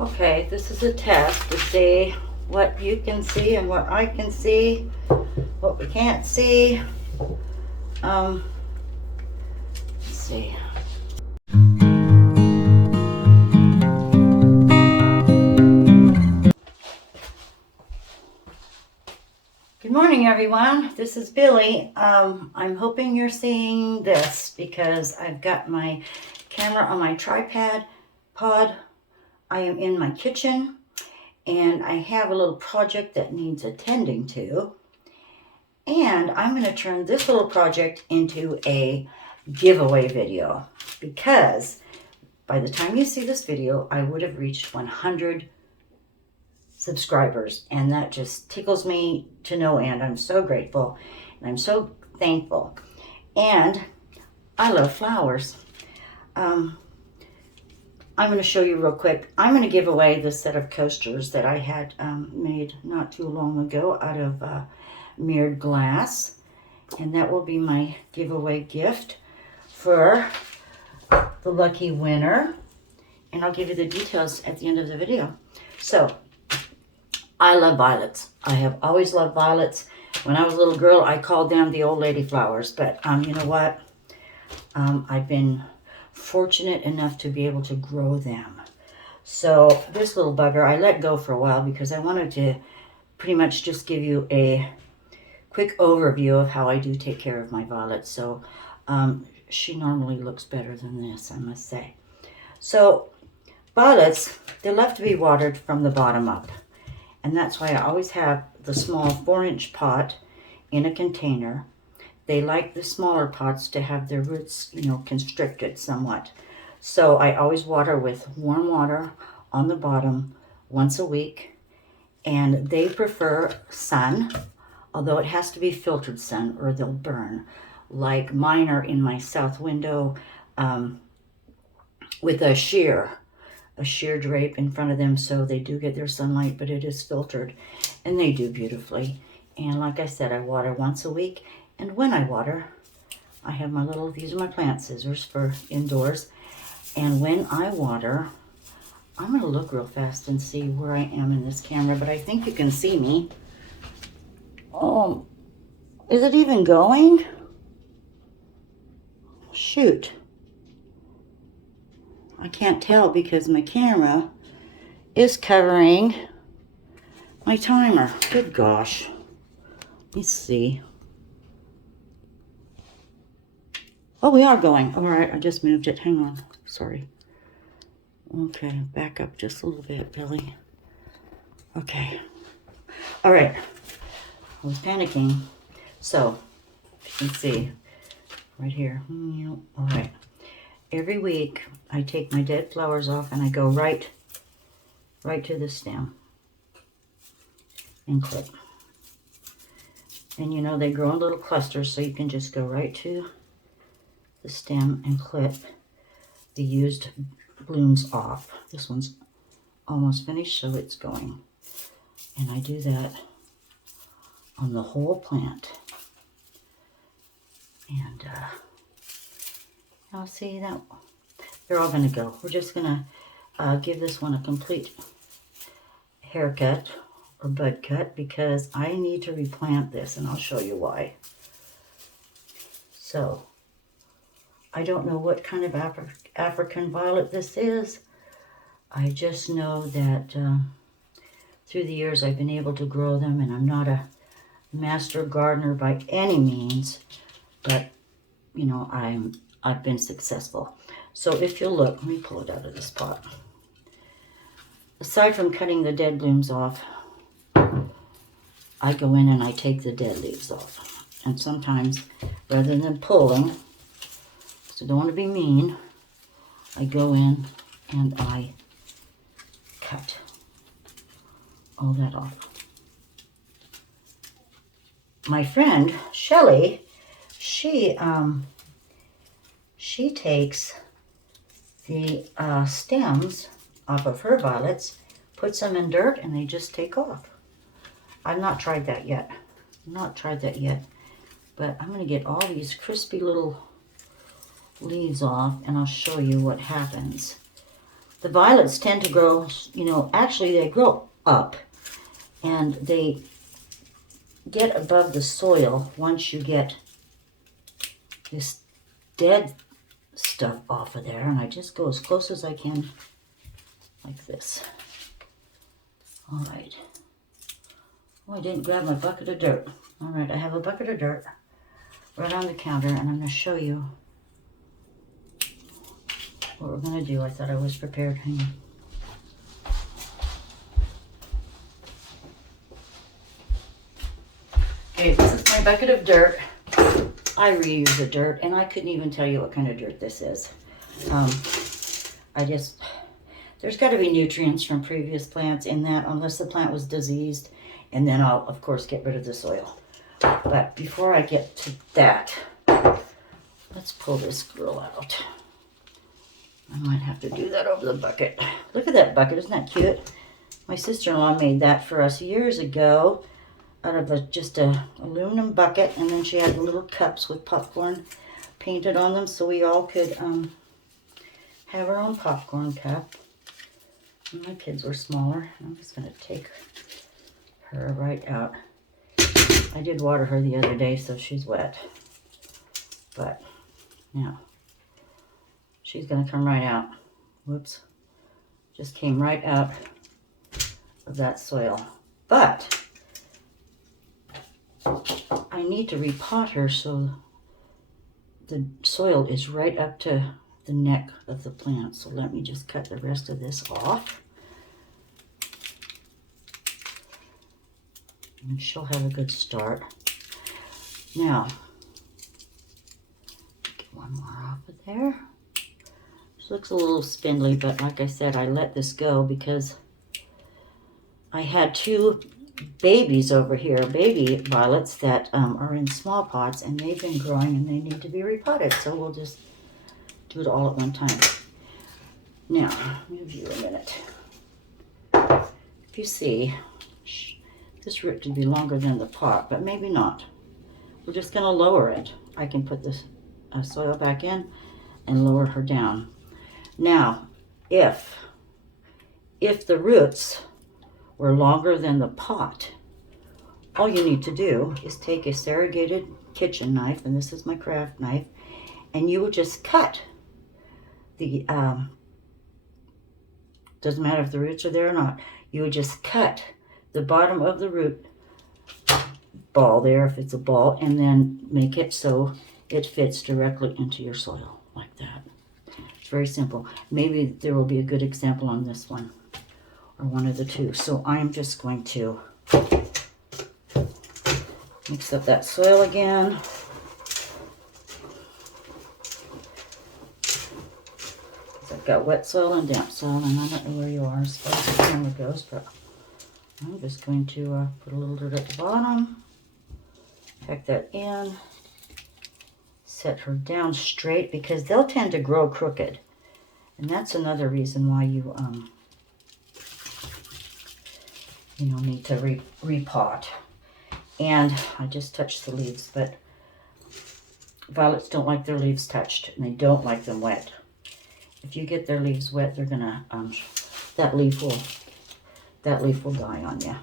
Okay, this is a test to see what you can see and what I can see, what we can't see. Let's see. Good morning, everyone. This is Billy. I'm hoping you're seeing this because I've got my camera on my tripod. I am in my kitchen and I have a little project that needs attending to. And I'm going to turn this little project into a giveaway video because by the time you see this video, I would have reached 100 subscribers, and that just tickles me to no end. I'm so grateful and I'm so thankful. And I love flowers. I'm going to show you real quick. I'm going to give away this set of coasters that I had made not too long ago out of mirrored glass, and that will be my giveaway gift for the lucky winner, and I'll give you the details at the end of the video. So I love violets. I have always loved violets. When I was a little girl, I called them the old lady flowers, but you know what? I've been fortunate enough to be able to grow them. So this little bugger, I let go for a while because I wanted to pretty much just give you a quick overview of how I do take care of my violets. So she normally looks better than this, I must say. So violets, they love to be watered from the bottom up. And that's why I always have the small 4-inch pot in a container. They like the smaller pots to have their roots, constricted somewhat. So I always water with warm water on the bottom once a week. And they prefer sun, although it has to be filtered sun or they'll burn. Like mine are in my south window with a sheer drape in front of them, so they do get their sunlight, but it is filtered, and they do beautifully. And like I said, I water once a week, and when I water, I have these are my plant scissors for indoors, and when I water, I'm going to look real fast and see where I am in this camera, but I think you can see me. Oh, is it even going? Shoot. I can't tell because my camera is covering my timer. Good gosh. Let me see. Oh, we are going. All right, I just moved it. Hang on. Sorry. Okay, back up just a little bit, Billy. Okay. All right. I was panicking. So, you can see right here. All right. Every week, I take my dead flowers off and I go right to the stem and clip. And they grow in little clusters, so you can just go right to the stem and clip the used blooms off. This one's almost finished, so it's going. And I do that on the whole plant. And I'll see that they're all going to go. We're just going to give this one a complete haircut or bud cut because I need to replant this, and I'll show you why. So I don't know what kind of African violet this is. I just know that through the years I've been able to grow them, and I'm not a master gardener by any means, but I've been successful. So if you'll look, let me pull it out of this pot. Aside from cutting the dead blooms off, I go in and I take the dead leaves off. And sometimes, rather than pulling, so don't want to be mean, I go in and I cut all that off. My friend, Shelley, she takes the stems off of her violets, puts them in dirt, and they just take off. I've not tried that yet. But I'm going to get all these crispy little leaves off, and I'll show you what happens. the violets tend to grow, you know, actually they grow up and they get above the soil once you get this dead stuff off of there. And I just go as close as I can like this. All right. Oh, I didn't grab my bucket of dirt. All right, I have a bucket of dirt right on the counter, and I'm going to show you what we're going to do. I thought I was prepared. Hang on. Okay, this is my bucket of dirt. I reuse the dirt, and I couldn't even tell you what kind of dirt this is. There's got to be nutrients from previous plants in that, unless the plant was diseased, and then I'll, of course, get rid of the soil. But before I get to that, let's pull this girl out. I might have to do that over the bucket. Look at that bucket, isn't that cute? My sister-in-law made that for us years ago out of just a aluminum bucket, and then she had the little cups with popcorn painted on them so we all could have our own popcorn cup. And my kids were smaller. I'm just going to take her right out. I did water her the other day, so she's wet. But, yeah. She's going to come right out. Whoops. Just came right out of that soil. But I need to repot her so the soil is right up to the neck of the plant. So let me just cut the rest of this off. And she'll have a good start. Now, get one more off of there. This looks a little spindly, but like I said, I let this go because I had two babies over here, baby violets that are in small pots, and they've been growing and they need to be repotted. So we'll just do it all at one time. Now, let me give you a minute. If you see, this root could be longer than the pot, but maybe not. We're just going to lower it. I can put this soil back in and lower her down. Now, if the roots were longer than the pot, all you need to do is take a serrated kitchen knife, and this is my craft knife, and you would just cut the, doesn't matter if the roots are there or not, you would just cut the bottom of the root ball there, if it's a ball, and then make it so it fits directly into your soil, like that. It's very simple. Maybe there will be a good example on this one, or one of the two. So I'm just going to mix up that soil again. I've got wet soil and damp soil, and I don't know where you are as far as the camera goes, but I'm just going to put a little dirt at the bottom, pack that in, set her down straight, because they'll tend to grow crooked. And that's another reason why you need to repot. And I just touched the leaves, but violets don't like their leaves touched, and they don't like them wet. If you get their leaves wet, they're gonna that leaf will die on you.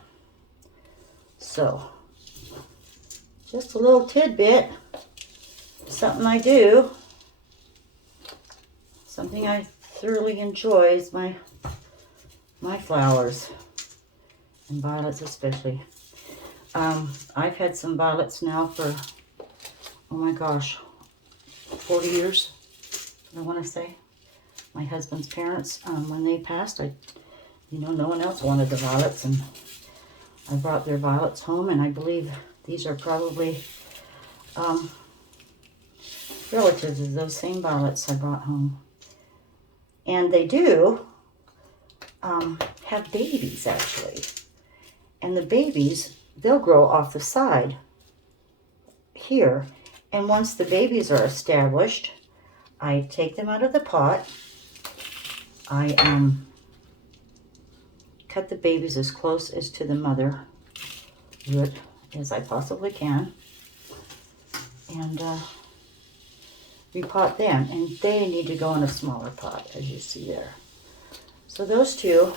So, just a little tidbit, something I do, something I thoroughly enjoy is my flowers, and violets especially. I've had some violets now for, oh my gosh, 40 years, I want to say. My husband's parents, when they passed, no one else wanted the violets, and I brought their violets home, and I believe these are probably relatives of those same violets I brought home. And they do have babies, actually. And the babies, they'll grow off the side here. And once the babies are established, I take them out of the pot. I cut the babies as close as to the mother root as I possibly can, and repot them. And they need to go in a smaller pot, as you see there. So those two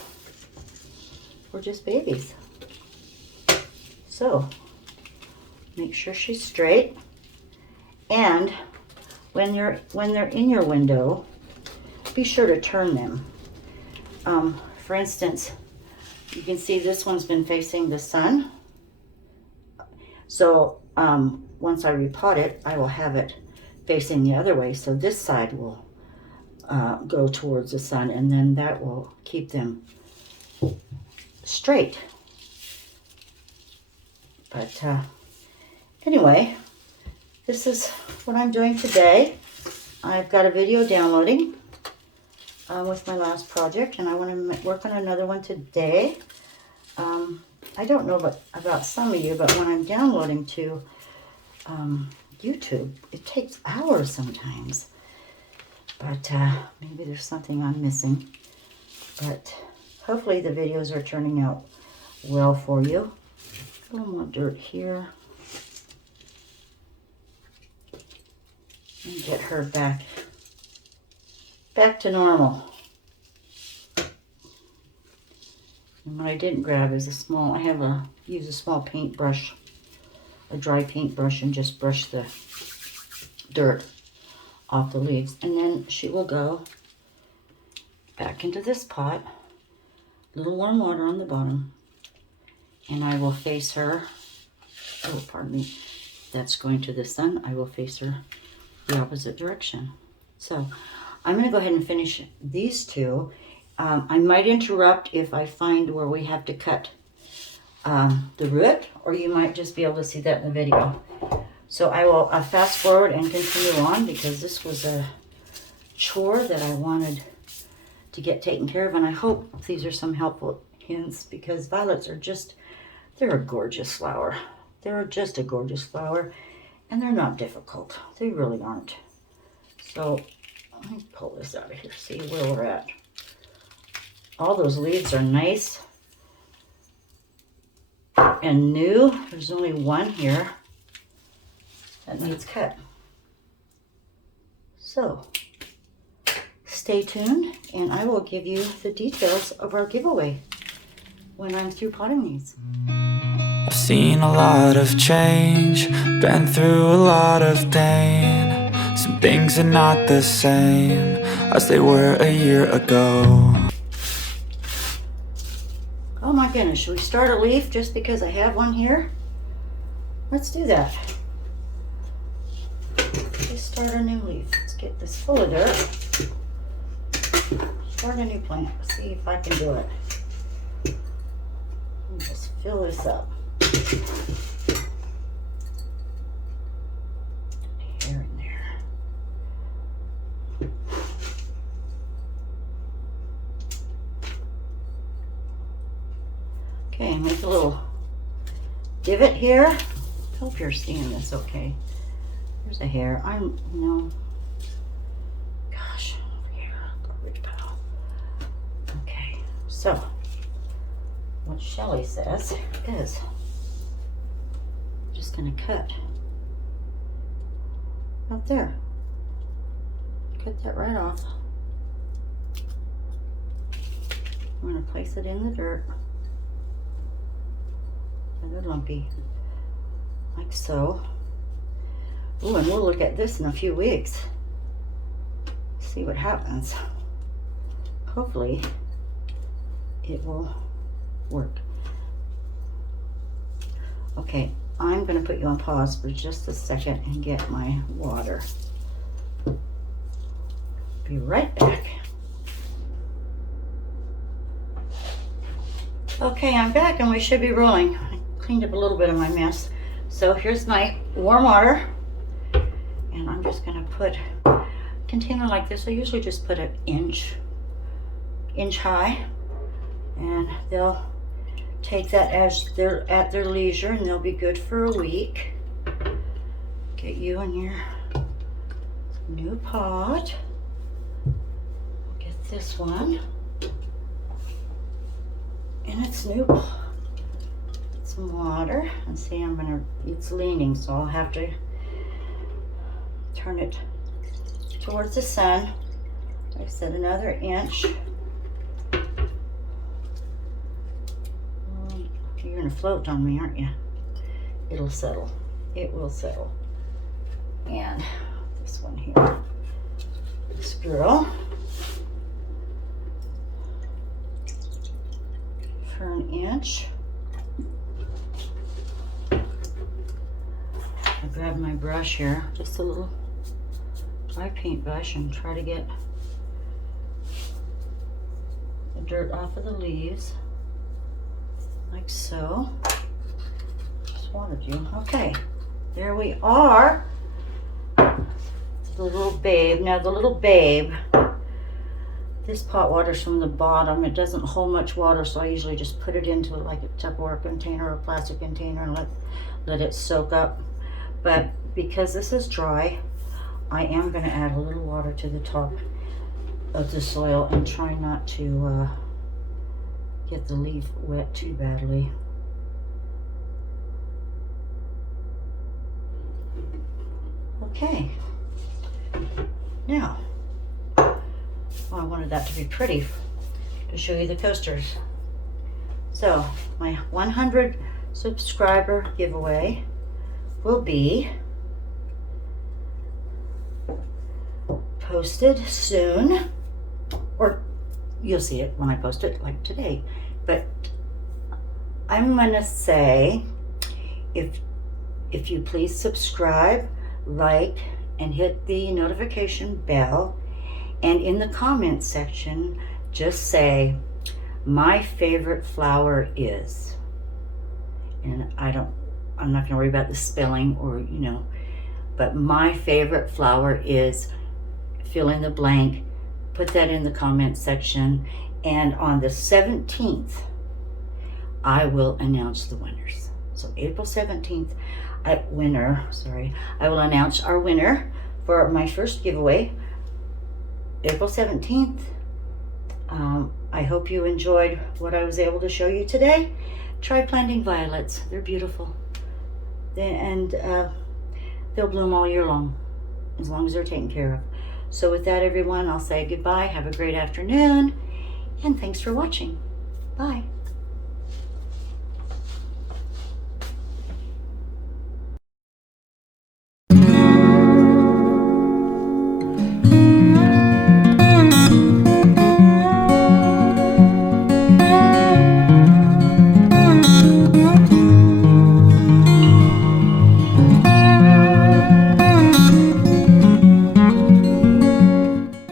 were just babies. So make sure she's straight. And when they're in your window, be sure to turn them. For instance, you can see this one's been facing the sun. So once I repot it, I will have it facing the other way. So this side will go towards the sun, and then that will keep them straight. But anyway, this is what I'm doing today. I've got a video downloading with my last project, and I want to work on another one today. I don't know about some of you, but when I'm downloading to YouTube, it takes hours sometimes. But maybe there's something I'm missing. But hopefully the videos are turning out well for you. A little more dirt here. And get her back to normal. And what I didn't grab is use a small paintbrush, a dry paintbrush, and just brush the dirt off the leaves. And then she will go back into this pot, a little warm water on the bottom, and I will face her, oh, pardon me, that's going to the sun. I will face her the opposite direction. So I'm going to go ahead and finish these two. I might interrupt if I find where we have to cut the root, or you might just be able to see that in the video. So I will fast forward and continue on, because this was a chore that I wanted to get taken care of, and I hope these are some helpful hints, because violets are just, they're a gorgeous flower. They're just a gorgeous flower, and they're not difficult. They really aren't. So let me pull this out of here, see where we're at. All those leaves are nice and new. There's only one here that needs cut. So stay tuned, and I will give you the details of our giveaway when I'm through potting these. I've seen a lot of change, been through a lot of pain. Some things are not the same as they were a year ago. Oh my goodness, should we start a leaf just because I have one here? Let's do that. Let's start a new leaf. Let's get this full of dirt. Start a new plant. See if I can do it. Just fill this up. Here and there. Okay, make a little divot here. Hope you're seeing this okay. There's a hair. Gosh, over here, garbage pile. Okay, so what Shelly says is, I'm just gonna cut up there. Cut that right off. I'm gonna place it in the dirt. They're lumpy, like so. Ooh, and we'll look at this in a few weeks. See what happens. Hopefully, it will work. Okay, I'm going to put you on pause for just a second and get my water. Be right back. Okay, I'm back and we should be rolling. I cleaned up a little bit of my mess. So here's my warm water. And I'm just going to put a container like this. I usually just put an inch high. And they'll take that as they're at their leisure, and they'll be good for a week. Get you in your new pot. Get this one. And it's new. Put some water. And see, it's leaning, so I'll have to turn it towards the sun. Like I said, another inch. You're gonna float on me, aren't you? It'll settle. It will settle. And this one here. This girl. For an inch. I grab my brush here, just a little dry paint brush, and try to get the dirt off of the leaves, like so. Just wanted you. Okay, there we are. The little babe. Now the little babe, this pot water's from the bottom. It doesn't hold much water, so I usually just put it into like a Tupperware container or a plastic container and let it soak up. But because this is dry, I am going to add a little water to the top of the soil and try not to get the leaf wet too badly. Okay. Now, I wanted that to be pretty to show you the coasters. So my 100 subscriber giveaway will be posted soon, or you'll see it when I post it, like today. But I'm gonna say, if you please subscribe, like, and hit the notification bell, and in the comments section just say my favorite flower is, and I'm not gonna worry about the spelling or but my favorite flower is, fill in the blank, put that in the comments section, and on the 17th I will announce the winners. So April 17th, I will announce our winner for my first giveaway, April 17th. I hope you enjoyed what I was able to show you today. Try planting violets. They're beautiful. And they'll bloom all year long, as long as they're taken care of. So with that, everyone, I'll say goodbye. Have a great afternoon, and thanks for watching. Bye.